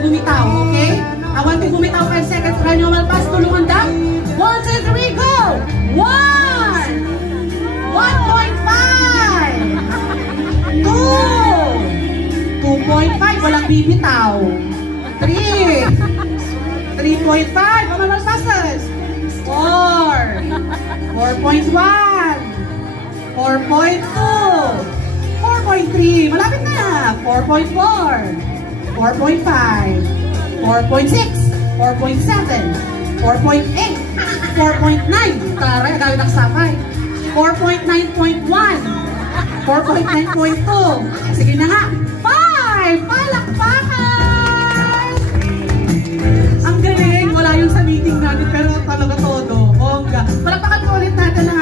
bumitaw, okay? I want to bumitaw 5 seconds. Try nyo malpas, tulungan daw. 1, 2, 3, go! 1! 1.5! 2! 2.5, walang bibitaw. 3! 3.5, come on, mas fastest. 4! 4.1! 4.2! 4.3, malapit na. 4.4, 4.5, 4.6, 4.7, 4.8, 4.9. Taray, agawin ang sapay. 4.9.1, 4.9.2. Sige na nga. 5! Palakpakan! Ang galing. Wala yung sa meeting natin pero talaga todo. Bongga. Palakpakan po ulit natin ang